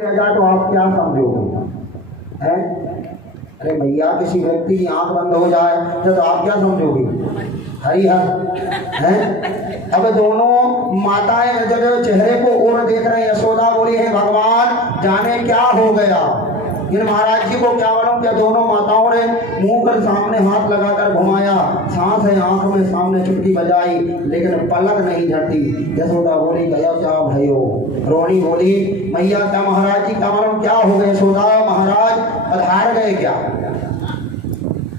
जाए तो आप क्या समझोगे? हैं? अरे भैया किसी व्यक्ति की आंख बंद हो जाए तो आप क्या समझोगे? हरिहर हैं? अब दोनों माताएं जब चेहरे को ओर देख रहे हैं, यशोदा बोली है भगवान जाने क्या हो गया। इन महाराज जी को क्या मालूम क्या दोनों माताओं ने मुंह कर सामने हाथ लगाकर घुमाया, सांस है आंख में सामने चुटकी बजाई, लेकिन पलक नहीं झटी। यशोदा बोली गया क्या भयो? रोहिणी बोली मैया क्या महाराज जी क्या मालूम क्या हो गया? यशोदा महाराज पधार गए क्या?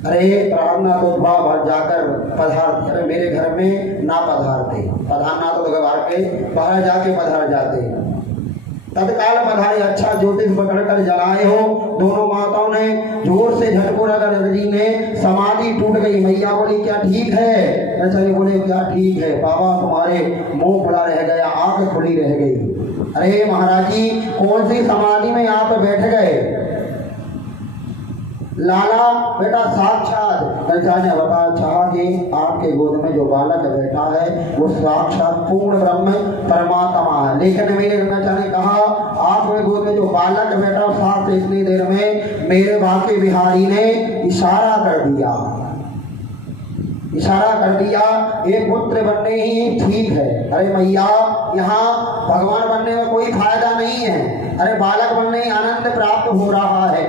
अरे प्रार्थना तो बाहर जाकर पधार, अरे मेरे घर में ना पधारते, पधारना तो घर के बाहर जाके पधार जाते। तत्काल पधारे, अच्छा ज्योतिष पकड़कर जलाए हो। दोनों माताओं ने जोर से झटको रगड़ जी ने समाधि टूट गई। मैया बोली क्या ठीक है? ऐसा बोले क्या ठीक है बाबा, तुम्हारे मुंह खुला रह गया, आंख खुली रह गई। अरे महाराज जी कौन सी समाधि में आप बैठ गए? लाला बेटा साक्षात ने बता चाहा कि आपके गोद में जो बालक बैठा है वो साक्षात पूर्ण ब्रह्म परमात्मा है। लेकिन मेरे बेटा ने कहा आपके गोद में जो बालक बैठा साथ से इतनी देर में मेरे बाके बिहारी ने इशारा कर दिया, इशारा कर दिया ये पुत्र बनने ही ठीक है। अरे मैया यहाँ भगवान बनने में कोई फायदा नहीं है। अरे बालक बनने ही आनंद प्राप्त हो रहा है,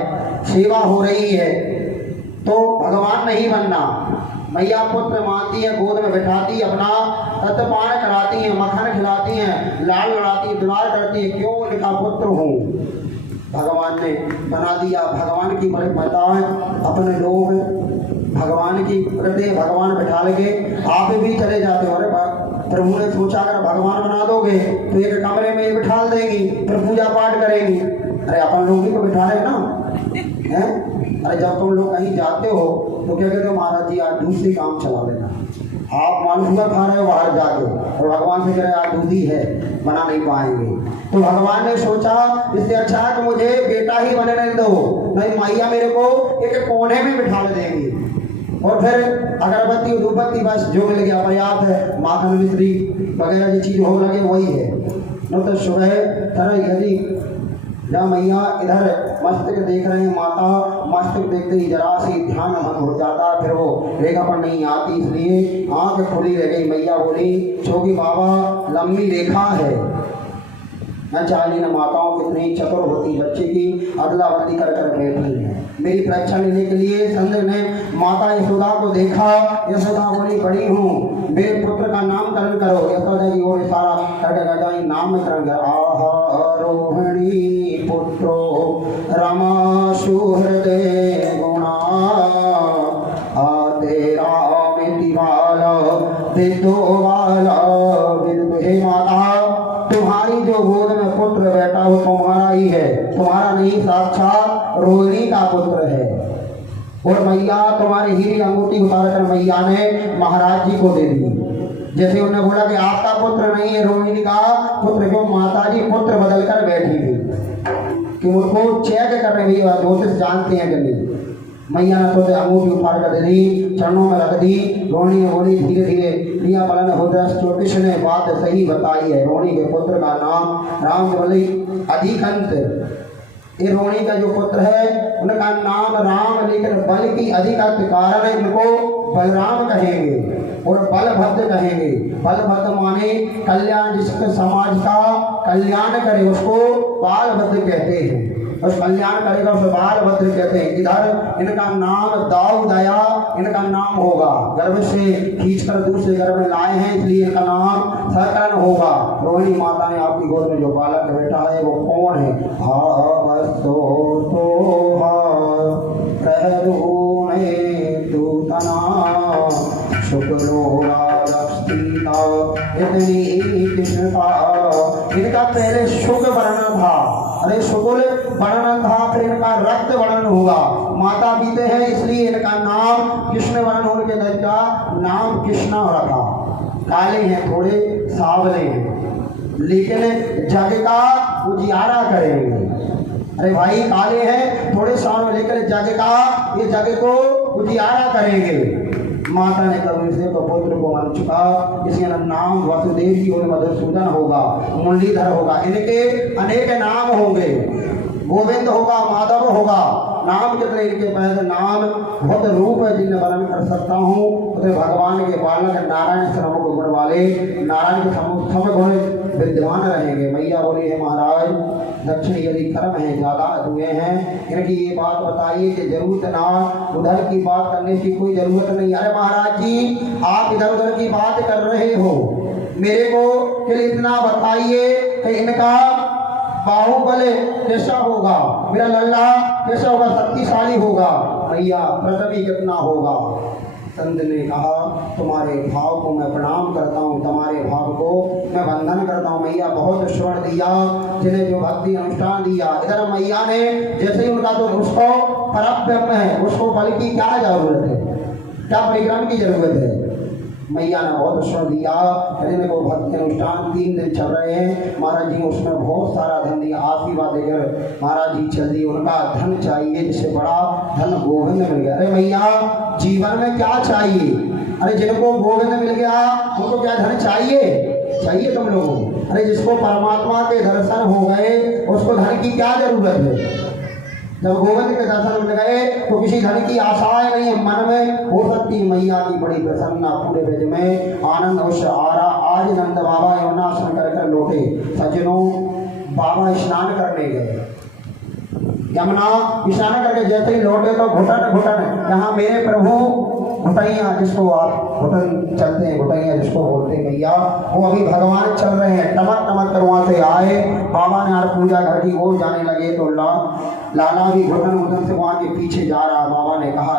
सेवा हो रही है, तो भगवान नहीं बनना। मैया पुत्र मानती है, गोद में बिठाती, अपना तत्पान कराती है, मक्खन खिलाती हैं, लाल लड़ाती, दुलार करती है। क्यों? लिखा पुत्र हूँ, भगवान ने बना दिया। भगवान की महिमा है, अपने लोग भगवान की करते, भगवान बिठा लगे, आप भी चले जाते हो। अरे प्रभु ने सोचा अगर भगवान बना दोगे तो एक कमरे में बिठा देंगी, फिर पूजा पाठ करेंगी। अरे अपन लोग ही तो बिठा रहे ना हैं? अरे जब तुम लोग कहीं जाते हो तो क्या कहते हो महाराज जी आज दूसरी काम चला लेना, आप मालूम खा रहे हो बाहर जाके, और भगवान से कह रहे आज दूधी है बना नहीं पाएंगे। तो भगवान ने सोचा इससे अच्छा है कि मुझे बेटा ही बनने दो, नहीं मैया मेरे को एक कोने में बिठा देंगी, और फिर अगरबत्ती धूपबत्ती बस जो मिल गया पर्याप्त है, माखन मिश्री वगैरह जो चीज हो लगे वही है। न तो सुबह तरह यदि जहाँ मैया इधर मस्तक देख रहे हैं, माता मस्तक देखते ही जरा सी ध्यान भंग हो जाता, फिर वो रेखा पर नहीं आती, इसलिए आंख खुली रह गई। मैया बोली क्योंकि बाबा लंबी रेखा है। न जाने न माताओं कितनी चतुर होती, बच्चे की अदला बदली कर कर बैठी है। मेरी परीक्षा लेने के लिए संजय ने माता यशोदा को देखा। यशोदा बोली बड़ी हूँ, मेरे पुत्र का नामकरण करो। यशोदा जी और इशारा करके कहता नामकरण कर, आहा रोहिणी पुत्रो रमा सुहृदय गुणा आते रामिति बाला विदो बाला। हे माता तुम्हारी जो गोद में पुत्र बैठा वो तुम्हारा ही है, तुम्हारा नहीं, साक्षात रोहिणी का पुत्र है। और मैया तुम्हारी हीरी अंगूठी उतार कर मैया ने महाराज जी को दे दी। जैसे उन्होंने बोला कि आपका पुत्र नहीं है रोहिणी का पुत्र, क्यों माता जी पुत्र बदल कर बैठी थी कि उनको चेक कर रही है, ज्योतिष जानते हैं कि नहीं। मैया ने तो अंगूठी उठार कर दे दी, चरणों में रख दी। रोहिणी ने बोली धीरे धीरे लिया बलन होता, ज्योतिष ने बात सही बताई है। रोहिणी के पुत्र का नाम राम बोली अधिकंत। ये रोहिणी का जो पुत्र है उनका नाम राम, लेकिन बल की अधिकत कारण इनको बलराम कहेंगे और बलभद्र कहेंगे। बलभद्र माने कल्याण, जिसके समाज का कल्याण करे उसको बालभद्र कहते हैं, और कल्याण करेगा उसे बालभद्र कहते हैं। इधर इनका नाम दाऊ दया इनका नाम होगा, गर्भ से खींचकर दूसरे गर्भ में लाए हैं इसलिए इनका नाम सकन होगा। रोहिणी माता ने आपकी गोद में जो बालक बैठा है वो कौन है? इनका पहले शुक्ल वर्ण था, अरे शुक्ल वर्ण था, फिर इनका रक्त वर्ण हुआ। माता पीते हैं इसलिए इनका नाम कृष्ण वर्ण होने के बाद का नाम कृष्णा रखा। काले हैं थोड़े, सावले हैं, लेकिन जग का उजियारा करेंगे। अरे भाई काले हैं थोड़े सावले, लेकिन जग का ये जग को उजियारा करेंगे। माता ने कभी से पुत्र को मान चुका, इसका नाम वसुदेव जी और मधुसूदन होगा, मुरलीधर होगा, इनके अनेक नाम होंगे। गोविंद होगा, माधव होगा, नाम कितने इनके पैसे, नाम बहुत रूप है जिन्हें वर्णन कर सकता हूँ। तो भगवान के बालक नारायण सर्वगुण गुण वाले, नारायण के सब गुण विद्यमान रहेंगे। मैया बोली है महाराज दक्षिण यदि कर्म है ज़्यादा हुए हैं, इनकी ये बात बताइए कि जरूरत ना उधर की बात करने की कोई जरूरत नहीं। अरे महाराज जी आप इधर उधर की बात कर रहे हो, मेरे को के लिए इतना बताइए कि इनका बाहुबल कैसा होगा, मेरा लल्ला कैसा होगा, शक्तिशाली होगा, मैया पृथ्वी कितना होगा। संत ने कहा तुम्हारे भाव को मैं प्रणाम करता हूँ, तुम्हारे भाव को मैं वंदन करता हूँ। मैया बहुत स्वर्ण दिया, जिन्हें जो भक्ति अनुष्ठान दिया। इधर मैया ने जैसे ही उनका तो उसको परब्रह्म है, उसको बल की क्या जरूरत है, क्या परिक्रम की जरूरत है। मैया ने बहुत स्वर्ण दिया, को भक्ति अनुष्ठान 3 दिन चल रहे हैं। महाराज जी उसमें बहुत सारा धन दिया, आशीर्वाद देकर महाराज जी चल दिए। उनका धन चाहिए, जिससे बड़ा धन गोविंद मिल गया। अरे मैया जीवन में क्या चाहिए, अरे जिनको गोविंद मिल गया उनको क्या धन चाहिए तुम लोगों। अरे जिसको परमात्मा के दर्शन हो गए उसको धन की क्या जरूरत है। जब गोविंद के दर्शन मिल गए तो किसी धन की आशाएं नहीं है मन में हो सकती। मैया की बड़ी प्रसन्नता, पूरे ब्रज में आनंद अवश्य आ रहा। आज नंद बाबा यमुनास्नान कर लौटे। सज्जनों बाबा स्नान करने गए, यमुना स्नान करके जैसे ही लौटे तो घुटन यहाँ मेरे प्रभु घुटैया, जिसको आप घुटन चलते हैं, घुटैया जिसको बोलते हैं मैया, वो अभी भगवान चल रहे हैं। टमक कर वहाँ से आए, बाबा ने आज पूजा घर की ओर जाने लगे तो लाला भी घुटन से वहाँ के पीछे जा रहा। बाबा ने कहा